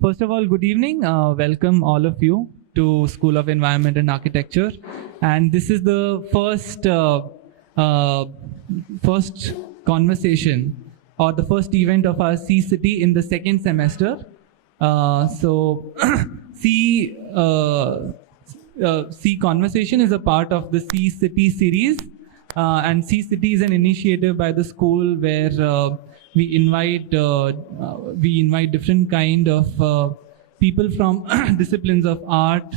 First of all, good evening. Welcome all of you to School of Environment and Architecture. And this is the first conversation or the first event of our C City in the second semester. So C Conversation is a part of the C City series. And C City is an initiative by the school where we invite different kind of people from disciplines of art,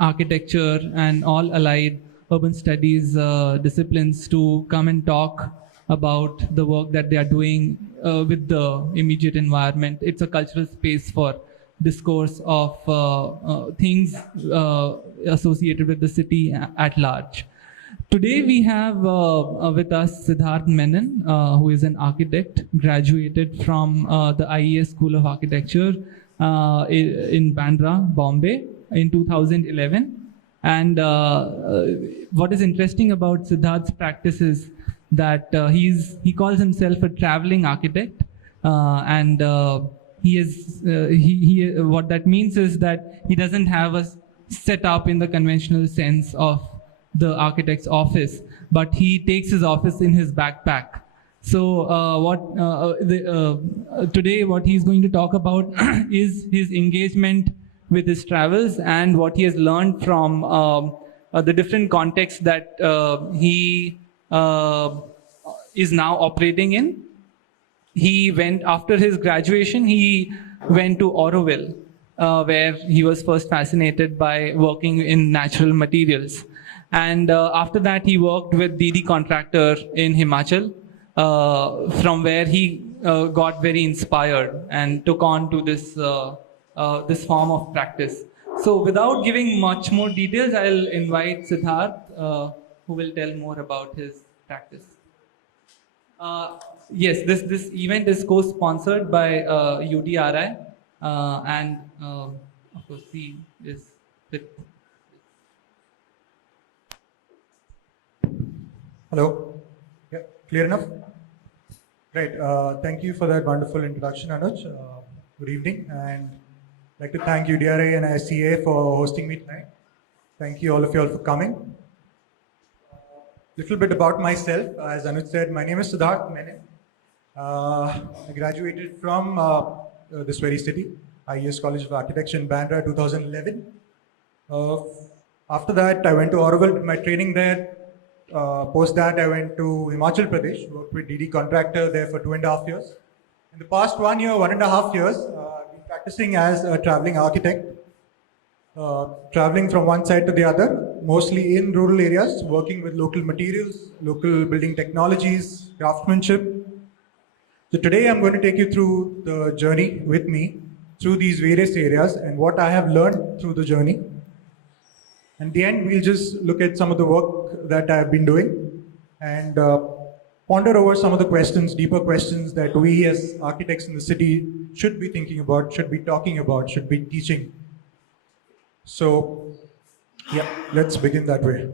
architecture, and all allied urban studies disciplines to come and talk about the work that they are doing with the immediate environment. It's a cultural space for discourse of things associated with the city at large. Today we have with us Siddharth Menon, who is an architect, graduated from the IES School of Architecture in Bandra, Bombay in 2011. And what is interesting about Siddharth's practice is that he calls himself a traveling architect, and what that means is that he doesn't have a setup in the conventional sense of the architect's office, but he takes his office in his backpack. So today what he's going to talk about is his engagement with his travels and what he has learned from the different contexts that he is now operating in. He went, after his graduation, he went to Auroville, where he was first fascinated by working in natural materials. And after that, he worked with Didi Contractor in Himachal, from where he got very inspired and took on to this form of practice. So without giving much more details, I'll invite Siddharth, who will tell more about his practice. Yes, this event is co-sponsored by UDRI, and of course, he is with. Hello. Yeah, clear enough? Great. Thank you for that wonderful introduction, Anuj. Good evening, and I'd like to thank UDRA and ICA for hosting me tonight. Thank you all of you all for coming. Little bit about myself. As Anuj said, my name is Siddharth Menon. I graduated from this very city, IES College of Architecture in Bandra, 2011. After that, I went to Auroville, did my training there. Post that, I went to Himachal Pradesh, worked with Didi Contractor there for 2.5 years. In the past 1.5 years, I've been practicing as a traveling architect, traveling from one side to the other, mostly in rural areas, working with local materials, local building technologies, craftsmanship. So today I'm going to take you through the journey with me through these various areas and what I have learned through the journey. In the end, we'll just look at some of the work that I've been doing and ponder over some of the questions, deeper questions that we as architects in the city should be thinking about, should be talking about, should be teaching. So, yeah, let's begin that way.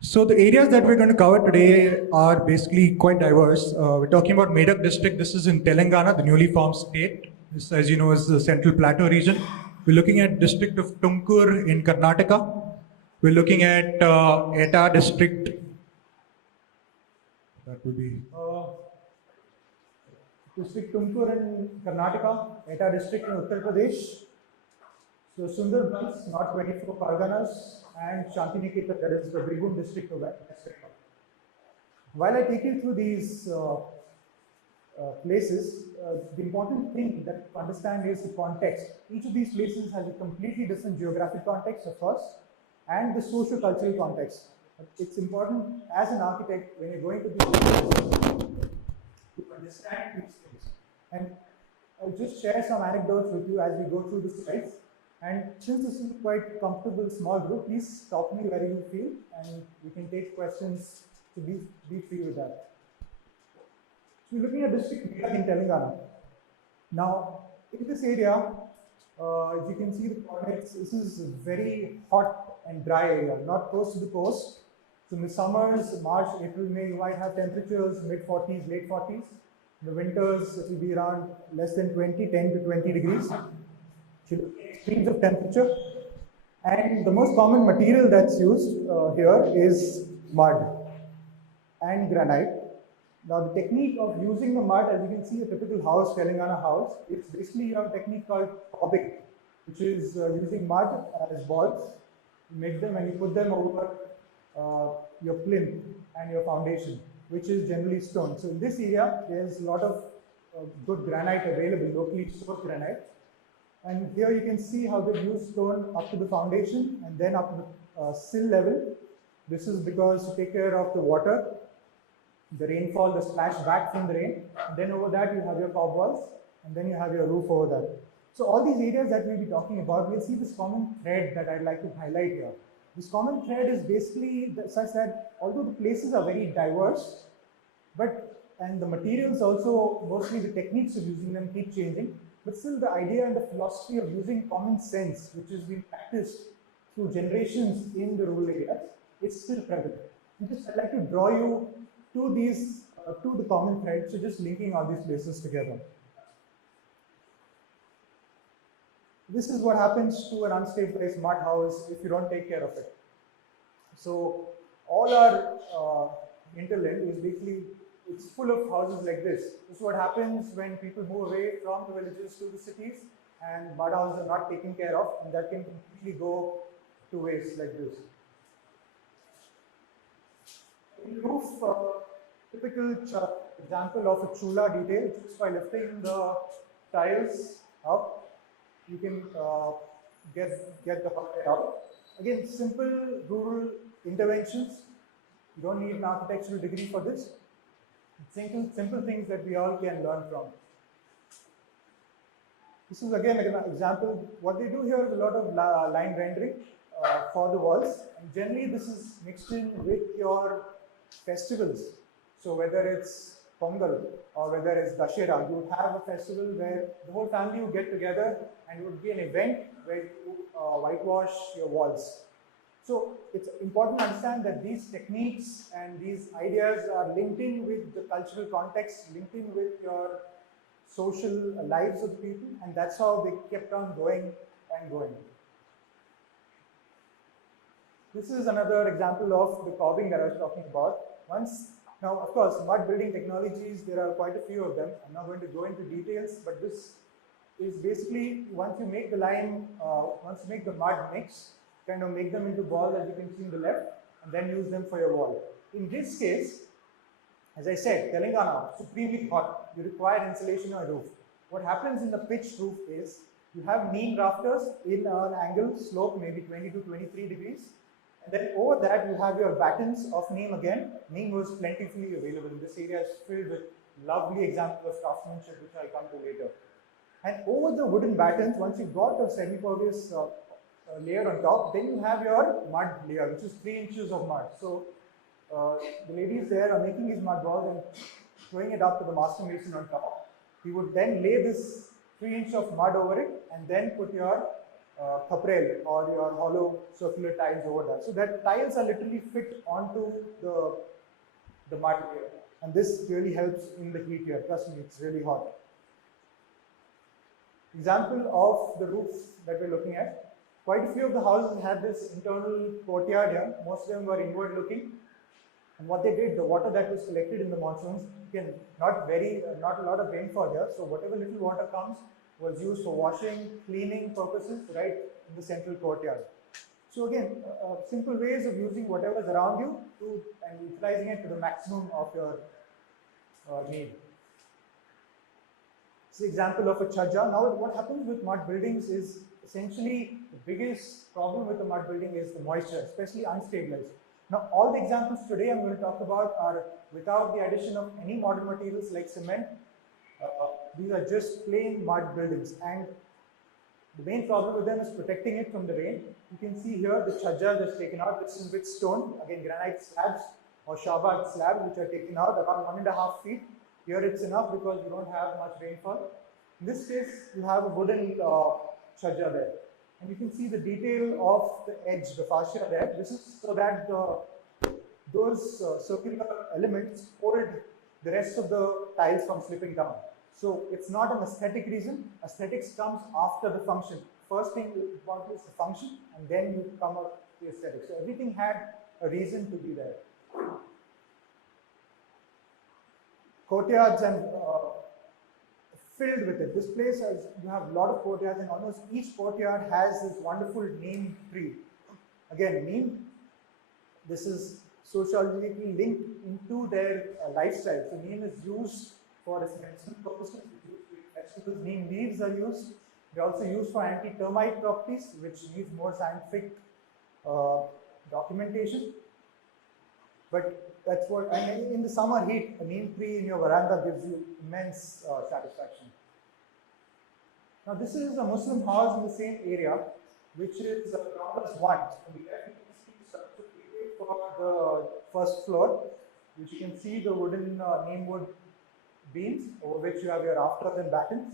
So the areas that we're going to cover today are basically quite diverse. We're talking about Medak district. This is in Telangana, the newly formed state. This, as you know, is the Central Plateau region. We're looking at district of Tumkur in Karnataka. We're looking at Eta district. That would be district Tumkur in Karnataka, Eta district in Uttar Pradesh. So Sundarbans, North 24 Parganas, and Shantiniketan, that is the Birgun district of West Bengal. While I take you through these places, the important thing that to understand is the context. Each of these places has a completely different geographic context, of course, and the socio-cultural context. It's important as an architect when you're going to these places to understand these things. And I'll just share some anecdotes with you as we go through the slides. And since this is quite a comfortable small group, please stop me where you feel, and we can take questions to be free with that. So we're looking at district Medak in Telangana. Now, in this area, if you can see the coordinates, this is a very hot and dry area, not close to the coast. So in the summers, March, April, May, you might have temperatures mid-40s, late 40s. In the winters, it will be around less than 20, 10 to 20 degrees. Extremes of temperature. And the most common material that's used here is mud and granite. Now, the technique of using the mud, as you can see, a typical house, Telangana house, it's basically a technique called cobbing, which is using mud as balls. You make them and you put them over your plinth and your foundation, which is generally stone. So in this area, there's a lot of good granite available, locally sourced granite. And here you can see how they use stone up to the foundation and then up to the sill level. This is because to take care of the water, the rainfall, the splash back from the rain. And then over that, you have your cob walls, and then you have your roof over that. So all these areas that we'll be talking about, we'll see this common thread that I'd like to highlight here. This common thread is basically such that although the places are very diverse, and the materials also, mostly the techniques of using them keep changing, but still the idea and the philosophy of using common sense, which has been practiced through generations in the rural areas, is still prevalent. I'd like to draw you to these, to the common thread, so just linking all these places together. This is what happens to an unstabilized mud house if you don't take care of it. So all our hinterland is basically, it's full of houses like this. This is what happens when people move away from the villages to the cities and mud houses are not taken care of, and that can completely go to waste like this. In the roof, typical example of a chula detail, just by lifting the tiles up, you can get the hot air out. Again, simple rural interventions. You don't need an architectural degree for this. Simple things that we all can learn from. This is again an example. What they do here is a lot of line rendering for the walls. And generally, this is mixed in with your festivals. So whether it's Pongal or whether it's Dashera, you would have a festival where the whole family would get together and it would be an event where you whitewash your walls. So it's important to understand that these techniques and these ideas are linked in with the cultural context, linked in with your social lives of the people, and that's how they kept on going and going. This is another example of the cobbing that I was talking about. Now, of course, mud building technologies, there are quite a few of them. I'm not going to go into details, but this is basically once you make the mud mix, kind of make them into balls as you can see in the left, and then use them for your wall. In this case, as I said, Telangana, supremely hot. You require insulation on your roof. What happens in the pitched roof is you have mean rafters in an angle slope, maybe 20 to 23 degrees. And then over that, you have your battens of neem again. Neem was plentifully available. This area is filled with lovely examples of craftsmanship, which I'll come to later. And over the wooden battens, once you've got a semi-pervious layer on top, then you have your mud layer, which is 3 inches of mud. So the ladies there are making these mud balls and throwing it up to the master mason on top. He would then lay this 3 inch of mud over it and then put your caprel or your hollow circular tiles over that. So that tiles are literally fit onto the mud here. And this really helps in the heat here. Trust me, it's really hot. Example of the roofs that we're looking at. Quite a few of the houses had this internal courtyard here. Most of them were inward looking. And what they did, the water that was collected in the monsoons, again, not a lot of rainfall here. So whatever little water comes was used for washing, cleaning purposes right in the central courtyard. So again, simple ways of using whatever's around you and utilizing it to the maximum of your need. This is an example of a chhaja. Now what happens with mud buildings is essentially the biggest problem with the mud building is the moisture, especially unstabilized. Now all the examples today I'm going to talk about are without the addition of any modern materials like cement. These are just plain mud buildings, and the main problem with them is protecting it from the rain. You can see here the chhaja that's taken out. This is with stone, again granite slabs or shabat slabs which are taken out around 1.5 feet. Here it's enough because you don't have much rainfall. In this case, you have a wooden chhaja there. And you can see the detail of the edge, the fascia there. This is so that those circular elements hold the rest of the tiles from slipping down. So it's not an aesthetic reason. Aesthetics comes after the function. First thing you want is the function, and then you come up to aesthetics. So everything had a reason to be there. Courtyards and filled with it. This place has, you have a lot of courtyards, and almost each courtyard has this wonderful name tree. Again, name, this is sociologically linked into their lifestyle. So name is used for medicinal purposes. Vegetables, neem leaves are used. They're also used for anti-termite properties, which needs more scientific documentation. But that's what, and in the summer heat, a neem tree in your veranda gives you immense satisfaction. Now this is a Muslim house in the same area, which is Province 1. For the first floor, which you can see the wooden neem wood beams, over which you have your rafters and battens.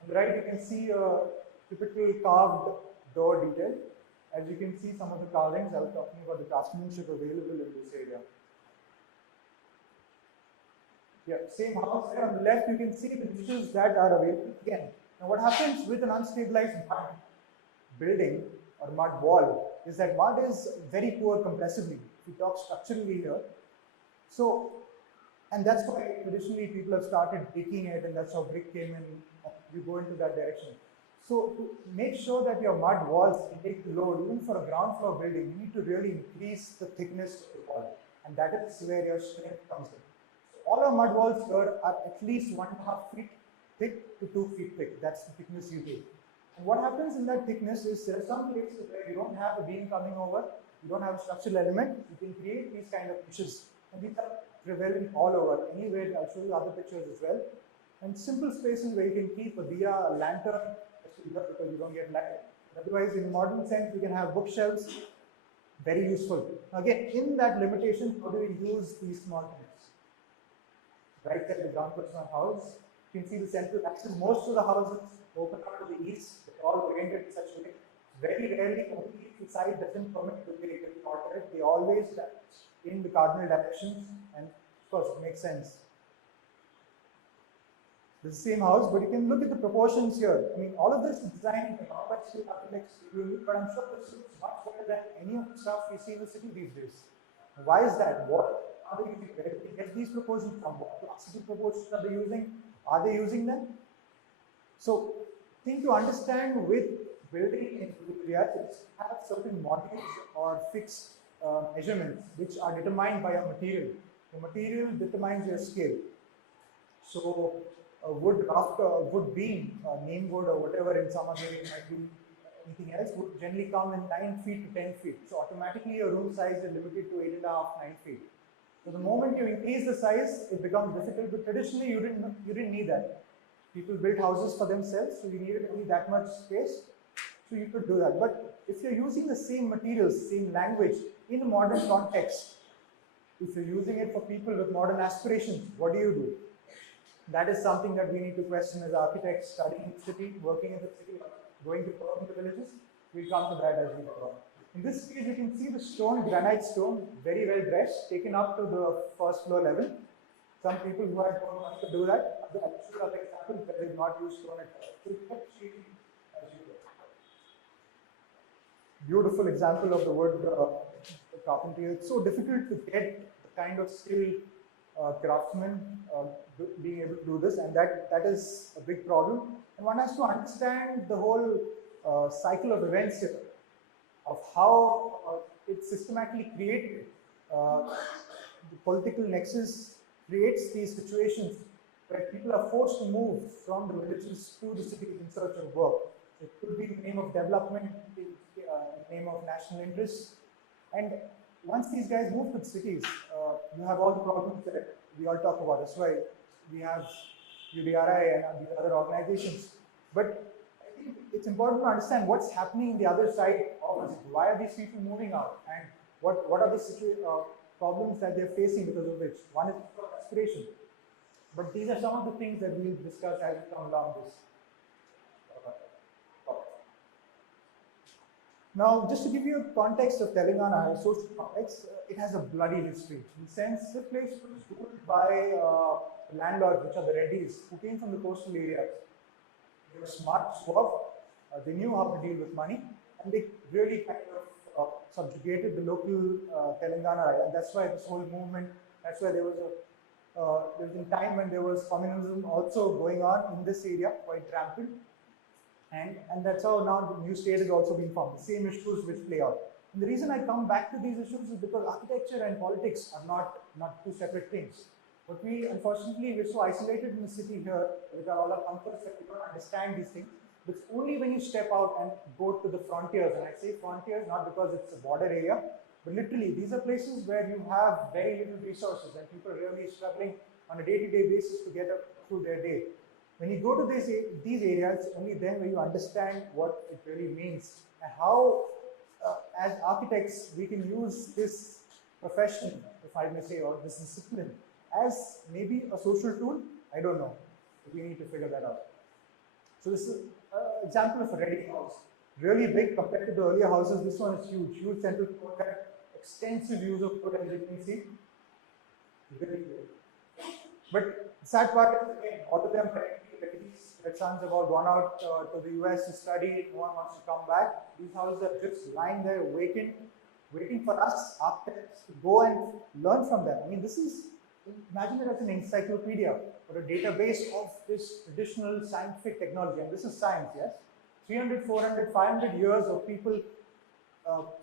On the right, you can see a typical carved door detail. As you can see, some of the carvings, I was talking about the craftsmanship available in this area. Yeah, same house there. On the left, you can see the dishes that are available. Again, now what happens with an unstabilized mud building or mud wall is that mud is very poor compressively. If you talk structurally here. So, and that's why traditionally people have started bricking it, and that's how brick came in. You go into that direction. So to make sure that your mud walls can take the load, even for a ground floor building, you need to really increase the thickness of the wall. And that is where your strength comes in. So all our mud walls here are at least 1.5 feet thick to 2 feet thick. That's the thickness you take. And what happens in that thickness is there are some places where you don't have a beam coming over, you don't have a structural element, you can create these kind of niches. And these are prevalent all over. Anywhere, I'll show you other pictures as well. And simple spaces where you can keep a diya, a lantern, because you don't get light. Otherwise, in modern sense, we can have bookshelves, very useful. Again, in that limitation, how do we use these small things? Right there, the ground personal house. You can see the central axis. Most of the houses open out to the east. They're all oriented in such a way. Very rarely, the side doesn't permit to be altered. They always in the cardinal directions, and of course, it makes sense. This is the same house, but you can look at the proportions here. I mean, all of this is designed by architects, but I'm sure this is much better than any of the stuff we see in the city these days. Why is that? What are they using? Where do they get these proportions from? What classical proportions are they using? Are they using them? So, thing to understand with building in realities have certain modules or fixed measurements which are determined by a material. The material determines your scale. So, a wood rafter, wood beam, neem wood or whatever in some other it might be anything else would generally come in 9 feet to 10 feet. So automatically your room size is limited to 8.5, 9 feet. So the moment you increase the size, it becomes difficult. But traditionally you didn't need that. People built houses for themselves, so you needed only that much space. So you could do that. But if you're using the same materials, same language in a modern context, if you're using it for people with modern aspirations, what do? That is something that we need to question as architects studying in the city, working in the city, going to work in the villages. We'll come to that as we go on. In this case, you can see the stone, granite stone, very well dressed, taken up to the first floor level. Some people who had don't want to do that. I'm sure other examples where they not use stone at all. So you kept shading as you go. Beautiful example of the wood carpentry. It's so difficult to get the kind of skill craftsmen being able to do this, and that is a big problem. And one has to understand the whole cycle of events here, of how it's systematically created. The political nexus creates these situations where people are forced to move from the villages to the cities in search of work. It could be in the name of development, in the name of national interests. And once these guys move to the cities, you have all the problems that we all talk about. That's why we have UDRI and these other organizations. But I think it's important to understand what's happening in the other side of it. Why are these people moving out? And what are the problems that they're facing because of which? One is aspiration. But these are some of the things that we'll discuss as we come along this. Now, just to give you a context of Telangana, a social context, it has a bloody history. In the sense, the place was ruled by landlords, which are the Reddys, who came from the coastal areas. They were smart, suave, they knew how to deal with money, and they really kind of subjugated the local Telangana. And that's why this whole movement, that's why there was a time when there was communalism also going on in this area, quite rampant. And that's how now the new state is also being formed, the same issues which play out. And the reason I come back to these issues is because architecture and politics are not two separate things. But unfortunately, we're so isolated in the city here with all our comforts that we don't understand these things. But it's only when you step out and go to the frontiers, and I say frontiers not because it's a border area, but literally these are places where you have very little resources and people are really struggling on a day-to-day basis to get through their day. When you go to these areas, only then will you understand what it really means and how, as architects, we can use this profession, if I may say, or this discipline, as maybe a social tool. I don't know. We need to figure that out. So this is an example of a ready house. Really big compared to the earlier houses. This one is huge. Huge central courtyard, extensive use of wood, as you can see. Very good. But the sad part is, again, all of them currently, their sons have all gone out to the US to study. No one wants to come back. These houses are just lying there waiting for us architects to go and learn from them. I mean, this is, imagine it as an encyclopedia or a database of this traditional scientific technology. And this is science, yes? 300, 400, 500 years of people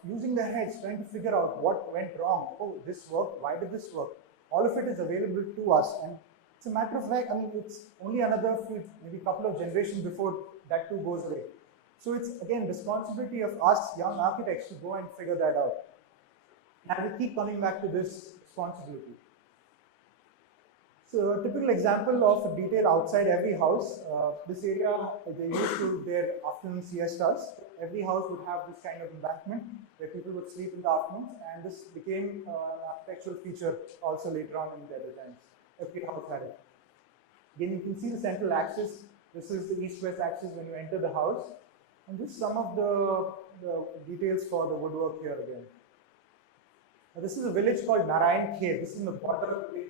using their heads, trying to figure out what went wrong. Oh, this worked. Why did this work? All of it is available to us. And it's a matter of fact, I mean, it's only another few, maybe a couple of generations before that too goes away. So it's, again, responsibility of us young architects to go and figure that out. And I will keep coming back to this responsibility. So a typical example of a detail outside every house, this area, they used to their afternoon siestas. Every house would have this kind of embankment where people would sleep in the afternoons, and this became an architectural feature also later on in their designs. Every house had it. Again, you can see the central axis. This is the east-west axis when you enter the house. And this is some of the details for the woodwork here again. Now, this is a village called Narayan Khe. This is in the border with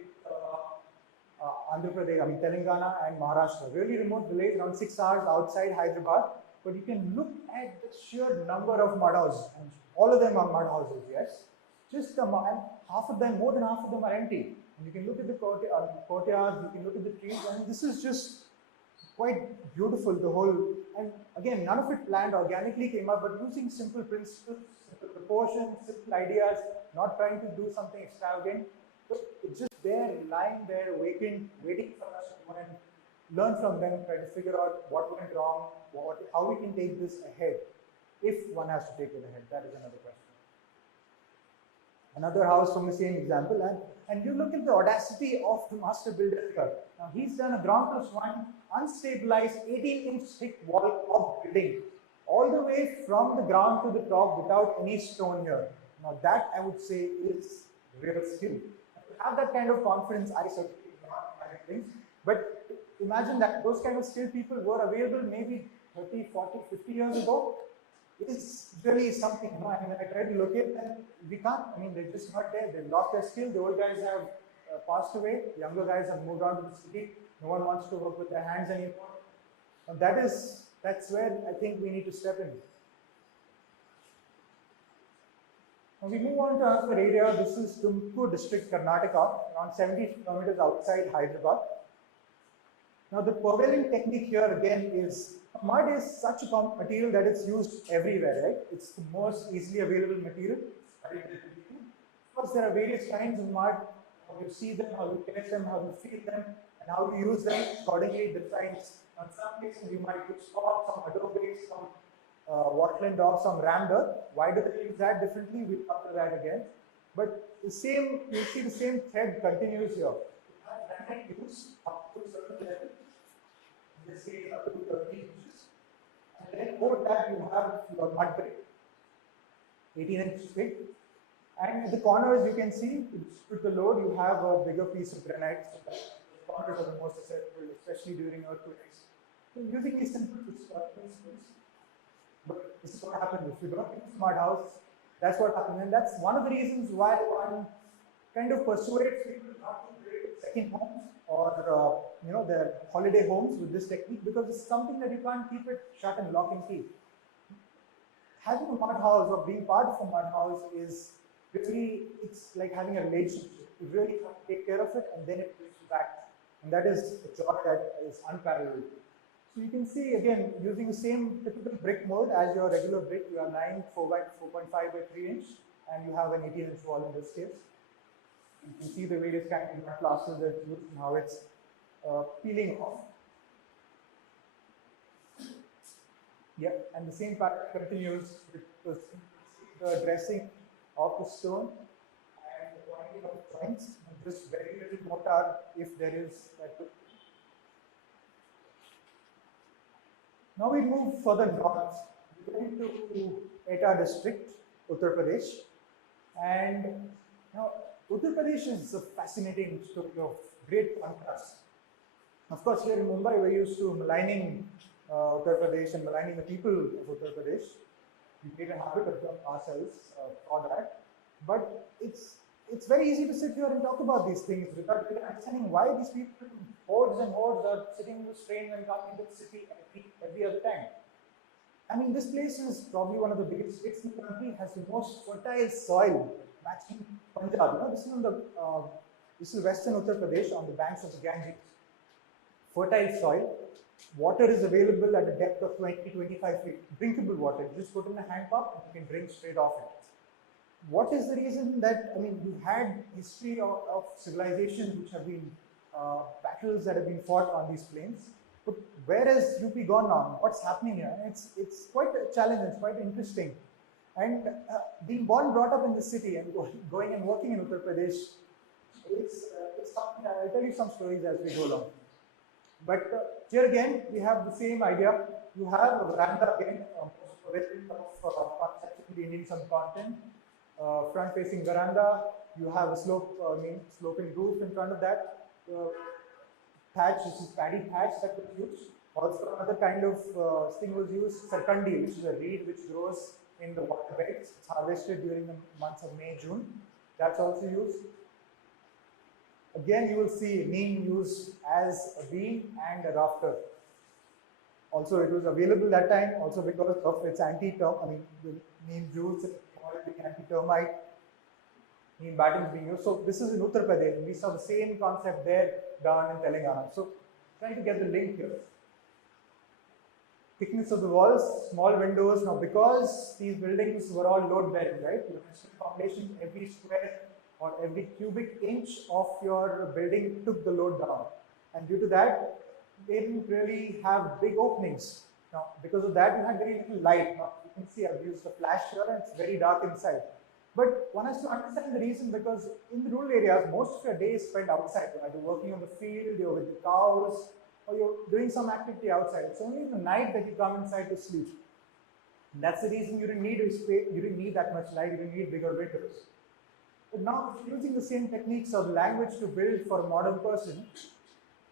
Andhra Pradesh, I mean Telangana and Maharashtra. Really remote village, around 6 hours outside Hyderabad. But you can look at the sheer number of mud houses. And all of them are mud houses, yes. Just the, and half of them, more than half of them are empty. And you can look at the courtyard, you can look at the trees, and this is just quite beautiful, the whole, and again, none of it planned, organically came up, but using simple principles, simple proportions, simple ideas, not trying to do something extravagant. But it's just there, lying there, waiting for us to go and learn from them, try to figure out what went wrong, how we can take this ahead, if one has to take it ahead. That is another question. Another house from the same example, and you look at the audacity of the master builder here. Now he's done a ground plus one unstabilized 18-inch thick wall of building, all the way from the ground to the top without any stone here. Now that, I would say, is real skill. To have that kind of confidence, I certainly do not have things, but imagine that those kind of skilled people were available maybe 30, 40, 50 years ago. It is really something, you know. I mean, when I try to locate them, we can't. I mean, they're just not there. They've lost their skill. The old guys have passed away. The younger guys have moved on to the city. No one wants to work with their hands anymore. And that's where I think we need to step in. Now we move on to another area. This is Tumkur district, Karnataka, around 70 kilometers outside Hyderabad. Now the prevailing technique here again is, mud is such a common material that it's used everywhere, right? It's the most easily available material. Of course, there are various kinds of mud, how you see them, how you test them, how you feel them, and how you use them accordingly decides. In some cases, you might use salt, some adobe, some Watland or some rammed earth. Why do they use that differently? We'll come to that again. But the same, you see the same thread continues here. Use up to a certain level. In this case, up to 30 inches. And then over that, you have your mud brick, 18 inches thick. And at the corners, you can see, with the load, you have a bigger piece of granite. So that the corners are the most susceptible, especially during earthquakes. So using these simple principles, But this is what happens if you don't have a smart house. That's what happens, and that's one of the reasons why one kind of persuades people not to build second homes or their holiday homes with this technique, because it's something that you can't keep it shut and lock and key. Having a mud house or being part of a mud house is really, it's like having a relationship. You really have to take care of it, and then it gives you back. And that is a joy that is unparalleled. So you can see, again, using the same typical brick mold as your regular brick, you are 9, 4 by 4.5 by 3 inch, and you have an 18-inch wall in this case. You can see the various kinds of mud plasters that used and how it's peeling off. Yep, and the same pattern continues with the dressing of the stone and the pointing of the joints, and just very little mortar if there is that. Now we move further north. We go into Etah district, Uttar Pradesh, and now Uttar Pradesh is a fascinating story of great contrast. Of course, here in Mumbai, we're used to maligning Uttar Pradesh and maligning the people of Uttar Pradesh. We made a habit of ourselves for that. But it's very easy to sit here and talk about these things without really understanding why these people, hordes and hordes, are sitting in this train and coming to the city every other time. I mean, this place is probably one of the biggest states in the country, has the most fertile soil, matching Punjab. This is western Uttar Pradesh on the banks of the Ganges. Fertile soil. Water is available at a depth of 20-25 feet. Drinkable water. You just put in a hand pump and you can drink straight off it. What is the reason that, I mean, you had history of civilizations which have been battles that have been fought on these plains. But where has UP gone on? What's happening here? It's quite a challenge. It's quite interesting. And being born, brought up in the city and going and working in Uttar Pradesh, it's something. I'll tell you some stories as we go along. But here again, we have the same idea. You have a veranda again, conceptually needing some content. Front-facing veranda. You have a sloping roof in front of that. Thatch, this is paddy thatch that was used. Also, another kind of thing was used, sarkandi, which is a reed which grows in the water beds. It's harvested during the months of May, June. That's also used. Again, you will see neem used as a beam and a rafter. Also, it was available that time also because of its the neem juice, anti-termite, neem battings being used. So this is in Uttar Pradesh. We saw the same concept there down in Telangana. So trying to get the link here. Thickness of the walls, small windows. Now, because these buildings were all load bearing, right? You have foundation, every square or every cubic inch of your building took the load down. And due to that, they didn't really have big openings. Now, because of that, you had very little light. Now, you can see I've used a flash here and it's very dark inside. But one has to understand the reason, because in the rural areas, most of your day is spent outside. You're either working on the field, you're with the cows, or you're doing some activity outside. It's only in the night that you come inside to sleep. And that's the reason you didn't need that much light, you didn't need bigger windows. But now, if you're using the same techniques or language to build for a modern person,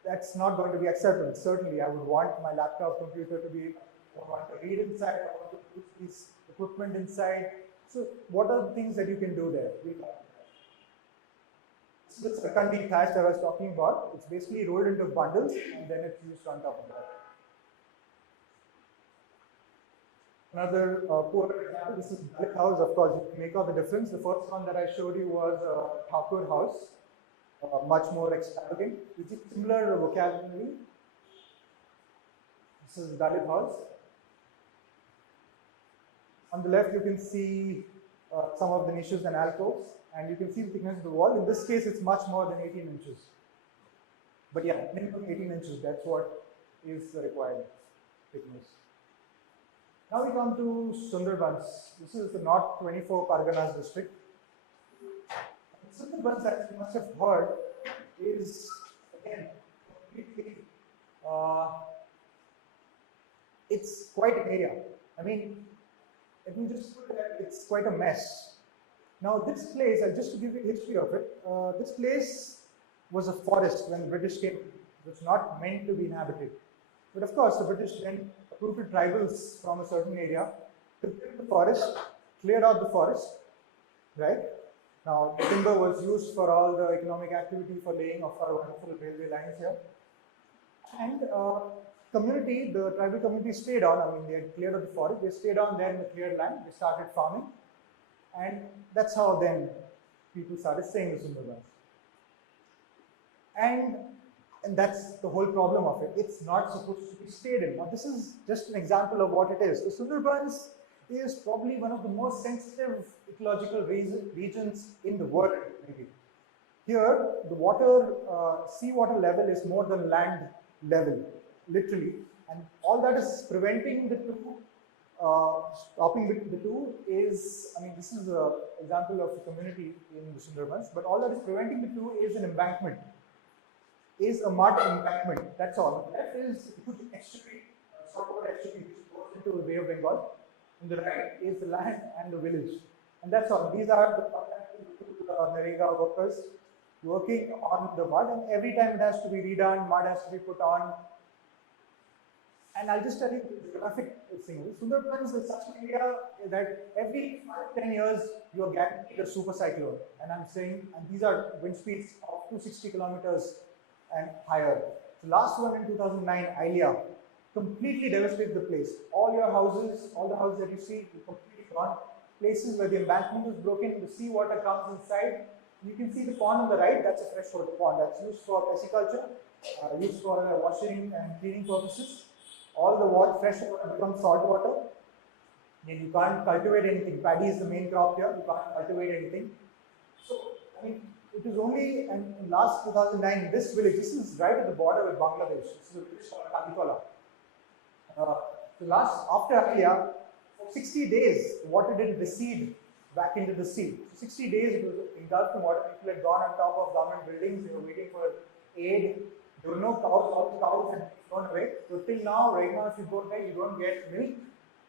that's not going to be acceptable. Certainly, I would want my laptop computer to be, I want to read inside, I want to put this equipment inside. So, what are the things that you can do there? This is the sarkandi thatch that I was talking about. It's basically rolled into bundles and then it's used on top of that. Another poor example, this is Dalit house. Of course, you can make out the difference. The first one that I showed you was a Thakur house, much more extravagant, which is similar vocabulary. This is Dalit house. On the left, you can see some of the niches and alcoves, and you can see the thickness of the wall. In this case, it's much more than 18 inches. But yeah, minimum 18 inches, that's what is the required thickness. Now we come to Sundarbans. This is the North 24 Parganas district. Sundarbans, as you must have heard, is again completely, it's quite an area. I mean, let me just put it that it's quite a mess. Now this place, just to give you the history of it, this place was a forest when the British came. It was not meant to be inhabited. But of course, the British then recruited tribals from a certain area the forest, cleared out the forest, right? Now, timber was used for all the economic activity for laying of our wonderful railway lines here. And community, the tribal community stayed on. I mean, they had cleared out the forest, they stayed on there in the cleared land, they started farming. And that's how then people started staying in the Sundarbans. And that's the whole problem of it. It's not supposed to be stayed in. Now, this is just an example of what it is. The Sundarbans is probably one of the most sensitive ecological regions in the world, maybe. Here, the water, seawater level is more than land level, literally. And all that is preventing the two, stopping between the two is, I mean, this is an example of a community in the Sundarbans, but all that is preventing the two is an embankment. Is a mud embankment, that's all. The left is a huge estuary, saltwater estuary which goes into the Bay of Bengal. On the right is the land and the village. And that's all. These are the Narega workers working on the mud, and every time it has to be redone, mud has to be put on. And I'll just tell you the graphic thing. Sundarbans is such an area that every 5 to 10 years you are guaranteed a super cyclone. And I'm saying, and these are wind speeds of 260 kilometers and higher. The last one in 2009, Ailia, completely devastated the place. All your houses, all the houses that you see, completely gone. Places where the embankment is broken, the seawater comes inside. You can see the pond on the right, that's a freshwater pond. That's used for pisciculture, used for washing and cleaning purposes. All the water, fresh water becomes salt water. And you can't cultivate anything. Paddy is the main crop here, you can't cultivate anything. So, I mean, it is only in last 2009, this village, this is right at the border with Bangladesh. This is a village called Kandikola. After Ailia, for 60 days, the water didn't recede back into the sea. So 60 days it was engulfed in water. People had gone on top of government buildings, they were waiting for aid. There were no cows, all the cows had gone away. So till now, right now, if you go there, you don't get milk.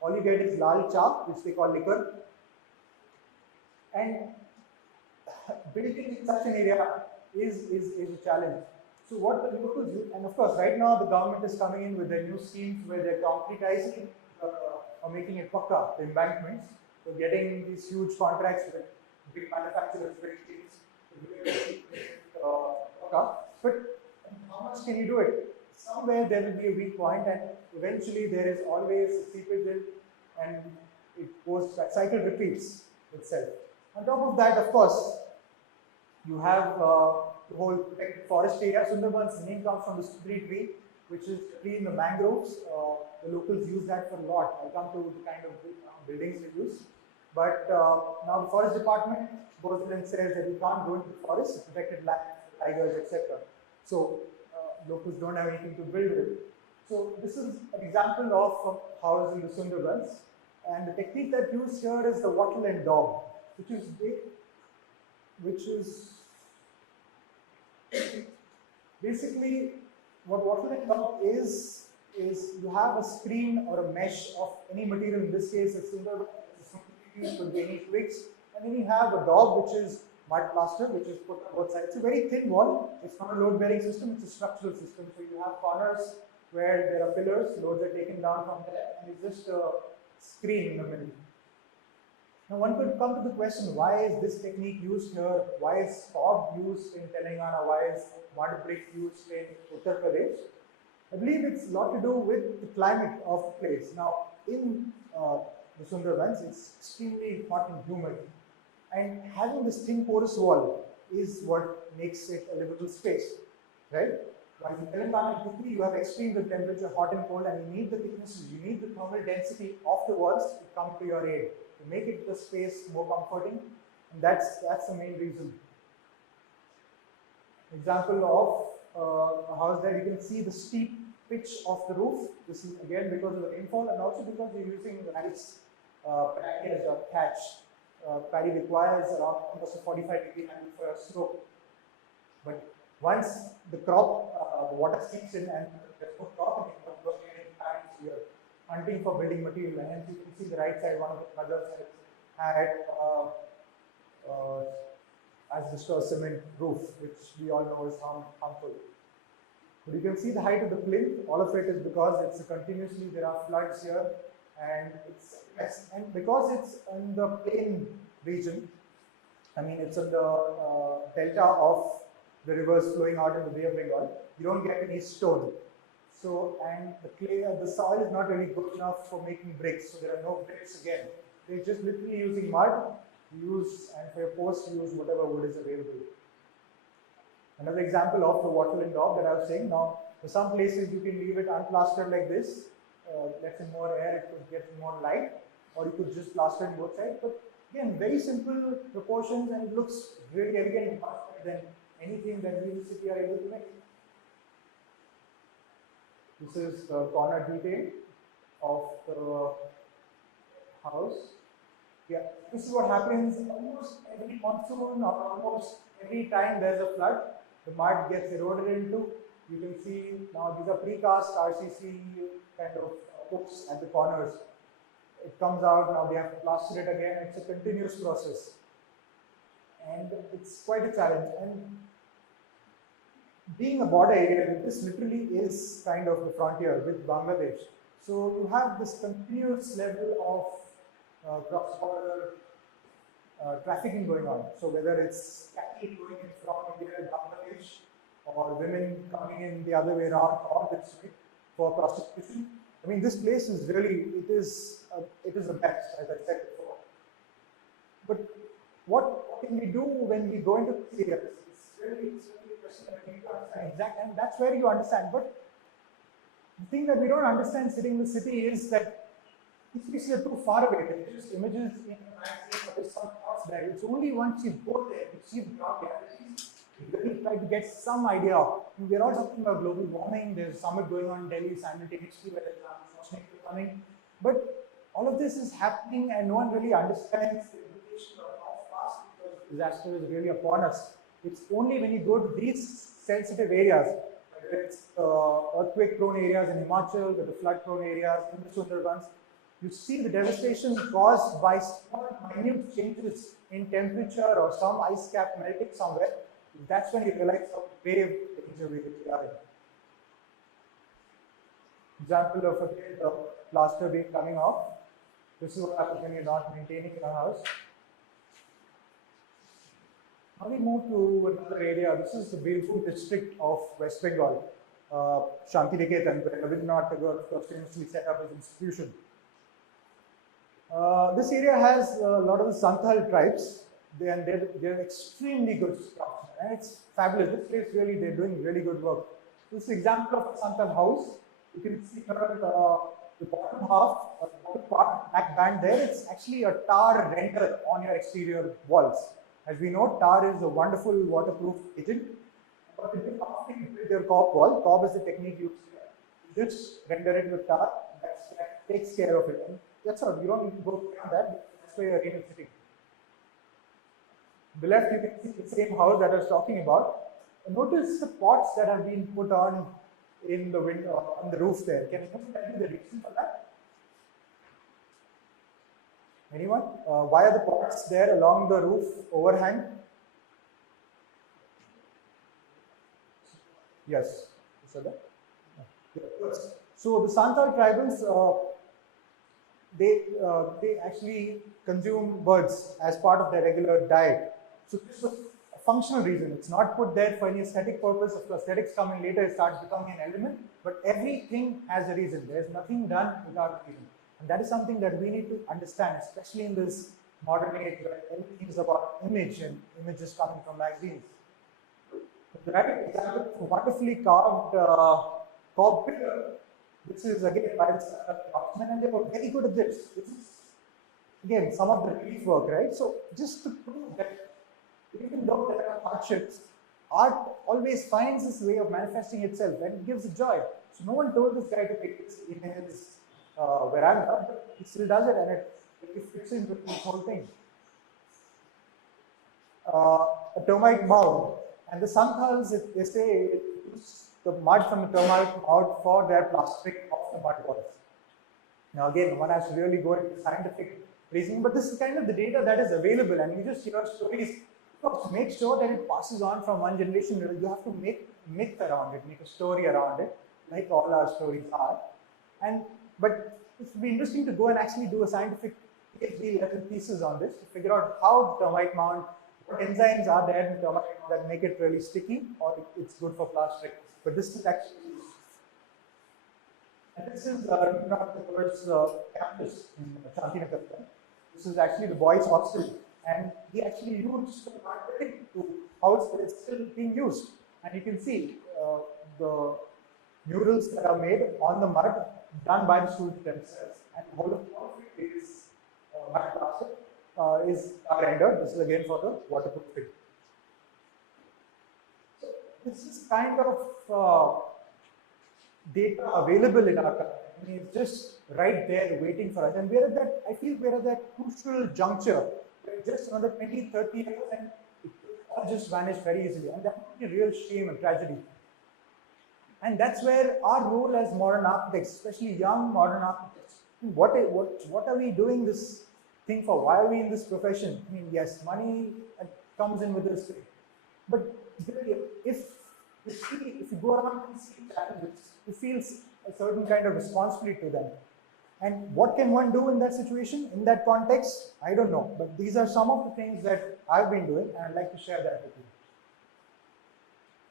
All you get is lal cha, which they call liquor. And building in such an area is a challenge. So what the locals do, and of course, right now the government is coming in with their new schemes where they're concretizing or making it pakka, the embankments. So getting these huge contracts with big manufacturers, big teams, but how much can you do it? Somewhere there will be a weak point, and eventually there is always a seepage in, and it goes, that cycle repeats itself. On top of that, of course, you have the whole protected forest area. Sundarbans, the name comes from the Sundari tree, which is the tree in the mangroves. The locals use that for a lot. I'll come to the kind of buildings they use. But now the forest department goes in and says that you can't go into the forest, it's protected land, tigers, etc. So locals don't have anything to build with. So this is an example of how is in the Sundarbans. And the technique that used here is the wattle and dog, which is basically what wattle and dog is you have a screen or a mesh of any material. In this case, it's could be any twigs, and then you have a dog, which is mud plaster, which is put on both sides. It's a very thin wall. It's not a load-bearing system. It's a structural system. So you have corners where there are pillars, loads are taken down from there, and it's just a screen in the middle. Now one could come to the question, why is this technique used here? Why is cob used in Telangana? Why is mud brick used in Uttar Pradesh? I believe it's a lot to do with the climate of the place. Now in the Sundarbans, it's extremely hot and humid. And having this thin porous wall is what makes it a livable space, right? While in Telangana and UP, you have extremes in temperature, hot and cold, and you need the thicknesses, you need the thermal density of the walls to come to your aid, to make it the space more comforting, and that's the main reason. Example of a house there, you can see the steep pitch of the roof. This is again because of the rainfall, and also because you're using rice paddy as a catch. Paddy requires around almost a 45-degree angle for a slope. But once the crop, the water seeps in and there's no crop, and you're getting paddies, you're hunting for building material. And hence you can see the right side, one of the brothers had asbestos cement roof, which we all know is harmful. But you can see the height of the plinth. All of it is because it's continuously, there are floods here. And because it's in the plain region, I mean, it's in the delta of the rivers flowing out in the Bay of Bengal, you don't get any stone. So, and the clay, the soil is not really good enough for making bricks, so there are no bricks again. They're just literally using mud, and for your posts, use whatever wood is available. Another example of the waterland dog that I was saying. Now, for some places you can leave it unplastered like this, lets in more air, it could get more light, or you could just plaster it both sides. But again, very simple proportions, and it looks really elegant, much better than anything that we in the city are able to make. This is the corner detail of the house. Yeah, this is what happens almost every monsoon or almost every time there's a flood. The mud gets eroded into. You can see now these are precast RCC kind of hooks at the corners. It comes out, now they have to plaster it again. It's a continuous process. And it's quite a challenge. And being a border area, this literally is kind of the frontier with Bangladesh. So you have this continuous level of cross-border trafficking going on. So whether it's cattle going in from India and Bangladesh, or women coming in the other way around, or this way for prostitution. I mean, this place is really, it is the best, as I said before. But what can we do when we go into this area? It's really a question that we need to understand exactly, and that's where you understand. But the thing that we don't understand sitting in the city is that these places are too far away. They're just images in a magazine, or there's some thoughts there. It's only once you go there, you see the ground realities, you really try to get some idea. We're all talking about global warming. There's a summit going on in Delhi simultaneously where there's unfortunately coming. But all of this is happening and no one really understands the implication of how fast the disaster is really upon us. It's only when you go to these sensitive areas, whether it's earthquake-prone areas in Himachal, the flood-prone areas in the Sundarbans, you see the devastation caused by small, minute changes in temperature or some ice cap melting somewhere. That's when you realize how grave the danger we are in. Example of a plaster being coming off. This is what happens when you're not maintaining your house. Now we move to another area. This is the beautiful district of West Bengal, Shantiniketan, where Rabindranath Tagore famously set up his institution. This area has a lot of the Santhal tribes. They're extremely good craftsmen, and it's fabulous. This place really, they're doing really good work. This is an example of a Santhal house. You can see here the bottom half, the bottom part, black band there. It's actually a tar render on your exterior walls. As we know, tar is a wonderful waterproof agent. But if you with your cob wall, cob is the technique used here. You just render it with tar. That takes care of it. And that's all. You don't need to go beyond that. That's where your rain is sitting. On the left, you can see the same house that I was talking about. Notice the pots that have been put on in the window, on the roof there. Can you tell me the reason for that? Anyone? Why are the pots there along the roof overhang? Yes. You said that? Yes. So the Santhal tribals, they actually consume birds as part of their regular diet. So this was a functional reason. It's not put there for any aesthetic purpose. If aesthetics come in later, it starts becoming an element. But everything has a reason. There's nothing done without a reason. And that is something that we need to understand, especially in this modern age where everything is about image and images coming from magazines. The right example of a wonderfully carved cob pillar. This is again by the craftsmen, and they were very good at this. This is again some of the relief work, right? So just to prove that even though there are hardships, art always finds this way of manifesting itself, and it gives it joy. So no one told this guy to make this in his veranda, but he still does it, and it fits in with this whole thing. A termite mound, and the Santhals, they say it uses the mud from the termite mound for their plastering of the mud walls. Now again, one has to really go into scientific reasoning, but this is kind of the data that is available, and you just hear stories. To make sure that it passes on from one generation, you have to make myth around it, make a story around it, like all our stories are. But it would be interesting to go and actually do a scientific PhD level thesis on this to figure out how termite mound, what enzymes are there in termite mound that make it really sticky, or it's good for plastering. But this is actually, and this is not the first campus in Shantinagar. This is actually the boys' hostel, and he actually used to house that is still being used. And you can see the murals that are made on the mud done by the students themselves, and the whole of it is mud plaster is rendered. This is again for the waterproofing. So this is kind of data available in our country. I mean, it's just right there waiting for us. And we're at that, I feel we're at that crucial juncture where just another 20, 30 years and it all just vanish very easily. And that would be a real shame and tragedy. And that's where our role as modern architects, especially young modern architects, what are we doing this thing for? Why are we in this profession? I mean, yes, money comes in with this thing. But if you go around and see challenges, you feel a certain kind of responsibility to them. And what can one do in that situation, in that context? I don't know. But these are some of the things that I've been doing, and I'd like to share that with you.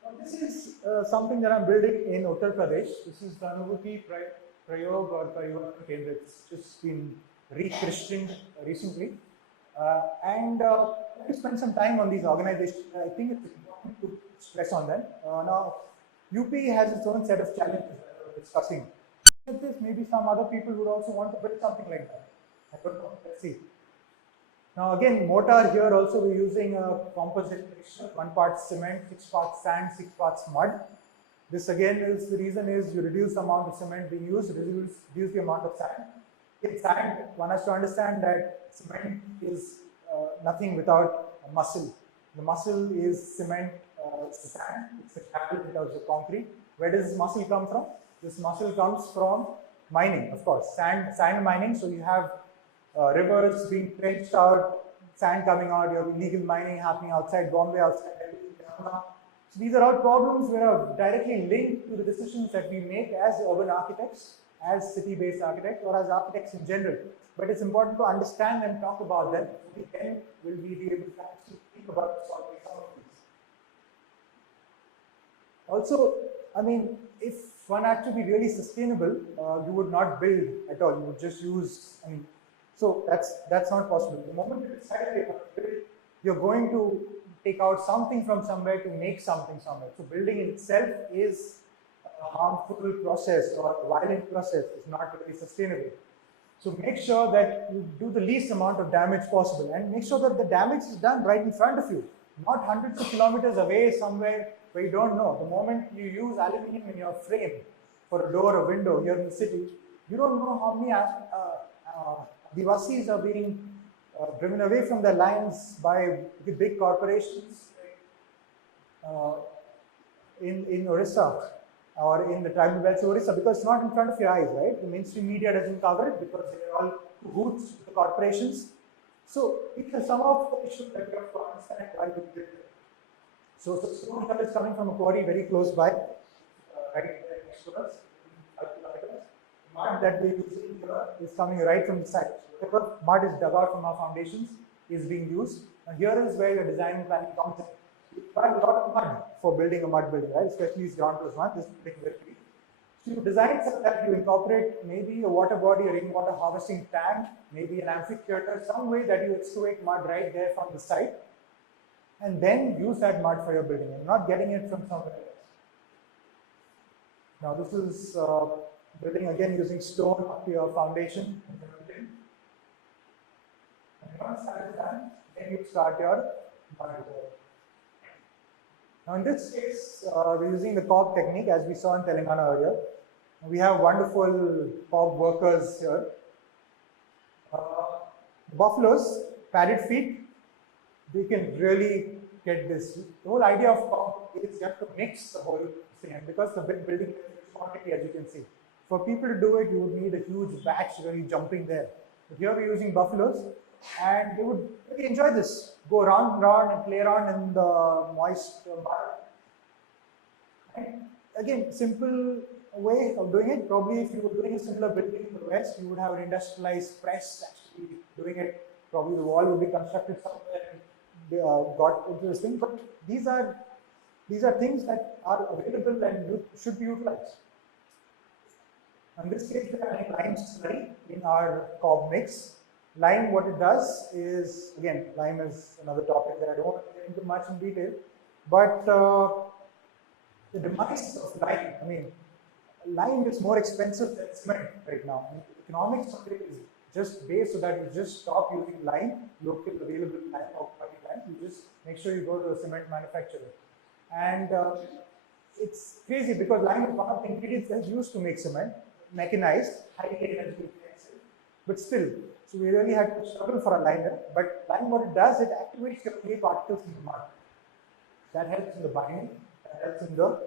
Now, this is something that I'm building in Uttar Pradesh. This is the Anubhuti Prayog or Parivartan Kendra. It's just been re-christened recently. And let me spend some time on these organizations. I think it's important to stress on them. Now, UP has its own set of challenges that we're discussing. With this, maybe some other people would also want to build something like that. I don't know. Let's see. Now, again, mortar here also we're using a composite mixture, 1 part cement, 6 parts sand, 6 parts mud. This again is the reason is you reduce the amount of cement being used, reduce the amount of sand. In sand, one has to understand that cement is nothing without a muscle. The muscle is cement, sand, it's a capital in terms of concrete. Where does this muscle come from? This muscle comes from mining, of course, sand mining. So you have rivers being trenched out, sand coming out, you have illegal mining happening outside Bombay, outside Delhi. So these are all problems that are directly linked to the decisions that we make as urban architects, as city-based architects, or as architects in general. But it's important to understand and talk about them. Then will we be able to actually think about solving some of these. Also, I mean, if one had to be really sustainable, you would not build at all. You would just use, I mean, so that's not possible. The moment you decide to build, you're going to take out something from somewhere to make something somewhere. So building in itself is a harmful process or a violent process. It's not really sustainable. So make sure that you do the least amount of damage possible, and make sure that the damage is done right in front of you, not hundreds of kilometers away somewhere where you don't know. The moment you use aluminium in your frame for a door or window here in the city, you don't know how many Adivasis are being driven away from their lands by the big corporations in Orissa or in the tribal belts of Orissa, because it's not in front of your eyes, right? The mainstream media doesn't cover it because they're all cahoots with the corporations. So these are some of the issues that we have to understand why we did it. So stone here is coming from a quarry very close by, right next to us, 5 kilometers. Mud that we're using here is coming right from the side. Whatever mud is dug out from our foundations is being used. Now here is where your design and planning comes in. You require a lot of mud for building a mud building, right? Especially this ground plus one, this building very big. So you design such that you incorporate maybe a water body, a rainwater harvesting tank, maybe an amphitheater, some way that you excavate mud right there from the site, and then use that mud for your building. You're not getting it from somewhere else. Now this is building again using stone up to your foundation. And once that is done, then you start your mud work. Now in this case, we're using the cob technique as we saw in Telangana earlier. We have wonderful cob workers here. Buffaloes, padded feet, they can really get this. The whole idea of cob is you have to mix the whole thing, and because the big building is quantity, as you can see. For people to do it, you would need a huge batch really jumping there. But here we're using buffaloes, and they would really enjoy this. Go round and round and play around in the moist mud. And again, simple way of doing it. Probably if you were doing a similar building in the West, you would have an industrialized press actually doing it. Probably the wall would be constructed somewhere and they, got into this thing. But these are things that are available and should be utilized. In this case, we are having lime slurry in our cob mix. Lime, what it does is, again, lime is another topic that I don't want to get into much in detail, but the demise of lime, I mean, lime is more expensive than cement right now. And the economics of it is just based so that you just stop using lime, local available lime or quality lime. You just make sure you go to a cement manufacturer. And it's crazy because lime is one of the ingredients that's used to make cement, mechanized, highly energy intensive, but still. So we really had to struggle for a liner. But lime, what it does, it activates your clay particles in the mud. That helps in the binding, that helps in the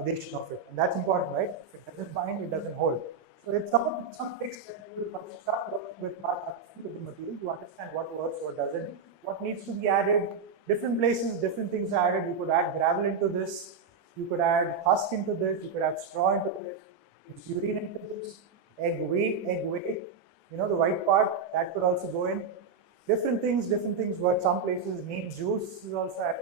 adhesion of it. And that's important, right? If it doesn't bind, it doesn't hold. So it's some tricks that you will start working with mud, with the material to understand what works, what doesn't, what needs to be added. Different places, different things are added. You could add gravel into this, you could add husk into this, you could add straw into this, urine into this, egg weight, you know, the white part, that could also go in. Different things work. Some places neem juice is also added.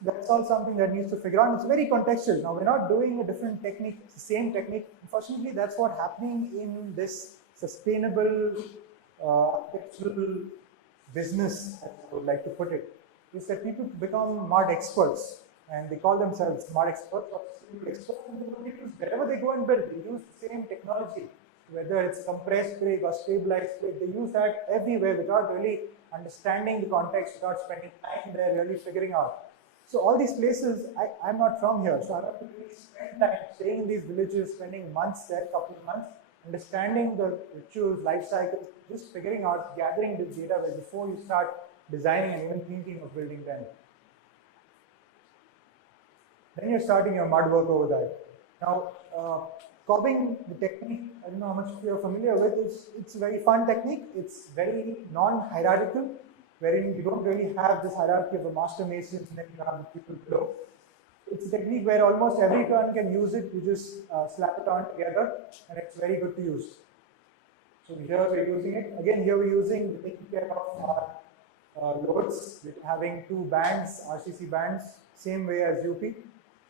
That's all something that needs to figure out. It's very contextual. Now, we're not doing a different technique, it's the same technique. Unfortunately, that's what's happening in this sustainable architectural business, as I would like to put it, is that people become mud experts and they call themselves mud experts or sustainable experts. And wherever they go and build, they use the same technology. Whether it's compressed brick or stabilized brick, they use that everywhere without really understanding the context, without spending time there, really figuring out. So all these places, I'm not from here, so I have to really spend time staying in these villages, spending months there, couple of months, understanding the rituals, life cycles, just figuring out, gathering this data before you start designing and even thinking of building them. Then you're starting your mud work over there. Now, cobbing, the technique, I don't know how much you're familiar with, it's a very fun technique. It's very non-hierarchical, wherein you don't really have this hierarchy of a master mason and then you have the people below. It's a technique where almost every turn can use it. You just slap it on together and it's very good to use. So here we're using it. Again, here we're taking care of our loads, with having two bands, RCC bands, same way as UP.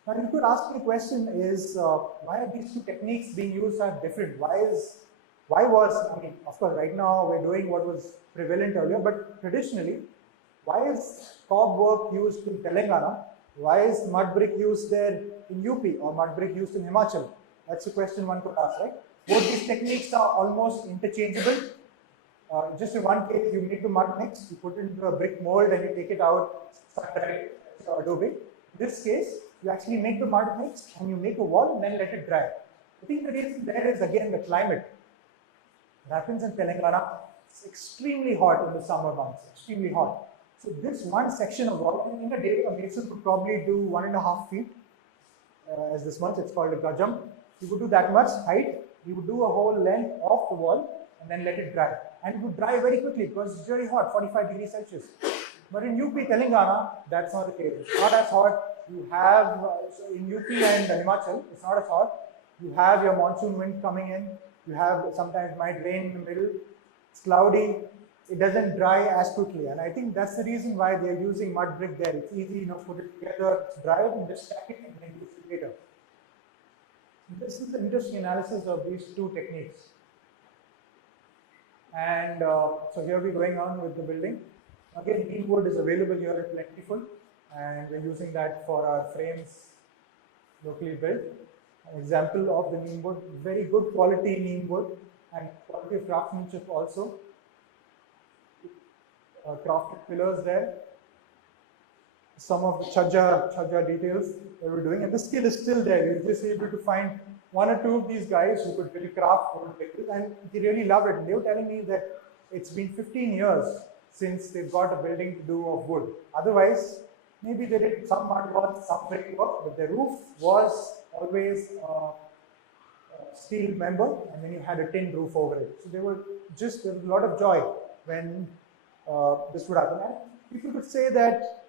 Now you could ask me the question is, why are these two techniques being used are different? I mean, of course, right now we're doing what was prevalent earlier, but traditionally, why is cob work used in Telangana? Why is mud brick used there in UP or mud brick used in Himachal? That's a question one could ask, right? Both these techniques are almost interchangeable. Just in one case, you make the mud mix, you put it into a brick mold and you take it out, start drying, adobe. In this case, you actually make the mud mix and you make a wall and then let it dry. I think the reason there is again the climate. It happens in Telangana. It's extremely hot in the summer months, extremely hot. So this one section of wall, in a day, a mason could probably do 1.5 feet as this much. It's called a gajam. You would do that much height. You would do a whole length of the wall and then let it dry. And it would dry very quickly because it's very hot, 45 degrees Celsius. But in UP, Telangana, that's not the case. It's not as hot. You have, so in UP and Himachal, it's not as hot. You have your monsoon wind coming in. You have sometimes might rain in the middle. It's cloudy. It doesn't dry as quickly. And I think that's the reason why they're using mud brick there. It's easy, put it together, dry it, and just stack it and then use it later. This is the interesting analysis of these two techniques. And so here we're going on with the building. Again, neem wood is available here at Plentiful, and we're using that for our frames locally built. An example of the neem wood, very good quality neem wood and quality of craftsmanship also. Crafted pillars there. Some of the chhaja details that we're doing, and the skill is still there. You're just able to find one or two of these guys who could really craft wood pillars, and they really love it. And they were telling me that it's been 15 years since they've got a building to do of wood. Otherwise, maybe they did some mud work, some brick work, but the roof was always steel member, and then you had a tin roof over it. So there was a lot of joy when this would happen. And people could say that,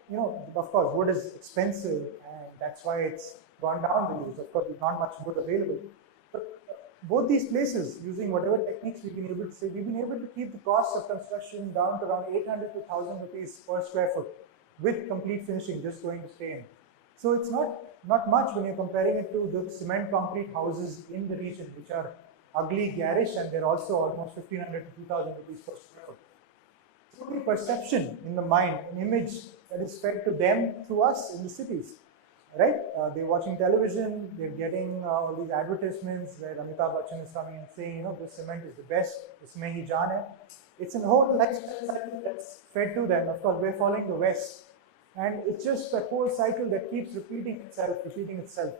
of course, wood is expensive, and that's why it's gone down the use. Of course, there's not much wood available. But both these places, using whatever techniques we've been able to say, we've been able to keep the cost of construction down to around 800 to 1,000 rupees per square foot with complete finishing just going to stay in. So it's not much when you're comparing it to the cement concrete houses in the region, which are ugly, garish, and they're also almost 1,500 to 2,000 rupees per square foot. It's only perception in the mind, an image that is fed to them through us in the cities, right? They're watching television, they're getting all these advertisements where Amitabh Bachchan is coming and saying, you know, this cement is the best, isme hi jaan hai. It's a whole lifestyle cycle that's fed to them. Of course, we're following the West. And it's just that whole cycle that keeps repeating itself, repeating itself.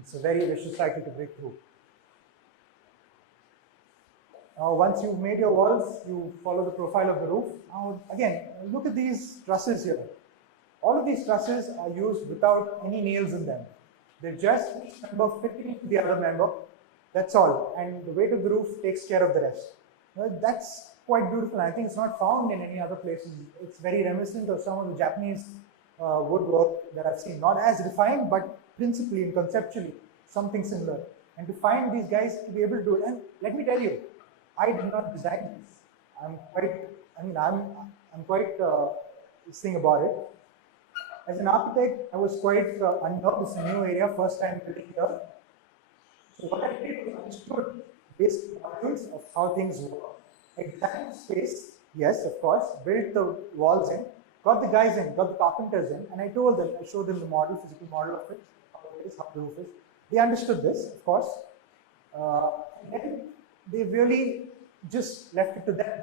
It's a very vicious cycle to break through. Now, once you've made your walls, you follow the profile of the roof. Now, again, look at these trusses here. All of these trusses are used without any nails in them. They're just each member fitting into the other member. That's all. And the weight of the roof takes care of the rest. Now, that's quite beautiful. I think it's not found in any other places. It's very reminiscent of some of the Japanese woodwork that I've seen. Not as refined, but principally and conceptually, something similar. And to find these guys to be able to do it, and let me tell you, I did not design this. I'm quite this thing about it. As an architect, I was quite unnerved. It's a new area, first time building here. So what I did was understood basic modules of how things work. Examined space, yes, of course, built the walls in, got the guys in, got the carpenters in, and I told them, I showed them the model, physical model of it, how it is, how the roof is. They understood this, of course. And then they really just left it to them.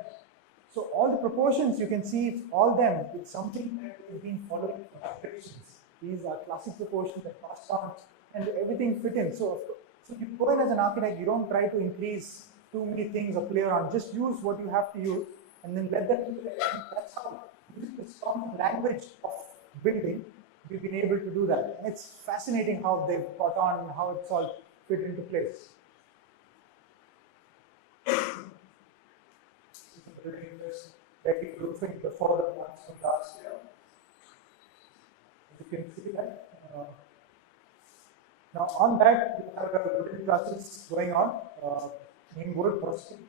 So all the proportions you can see, it's all them. It's something that we've been following for generations. These are classic proportions that passed on, and everything fit in. So you go in as an architect, you don't try to increase too many things or play around. Just use what you have to use, and then let them do it. And that's how, using this common language of building, we've been able to do that. And it's fascinating how they've caught on and how it's all fit into place. Building this ready roofing before the plants from last year. You can see that. Now on that, you have a wooden process going on. In wood processing,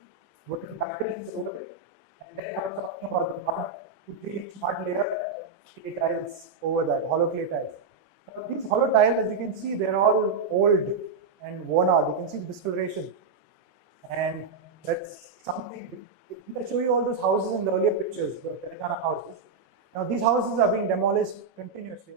wooden packaging over it, and then I was talking about the mud, 2-3 mud layer clay tiles over that, hollow clay tiles. Now, these hollow tiles, as you can see, they're all old and worn out. You can see the discoloration, and that's something. I show you all those houses in the earlier pictures, the Telangana houses. Now these houses are being demolished continuously.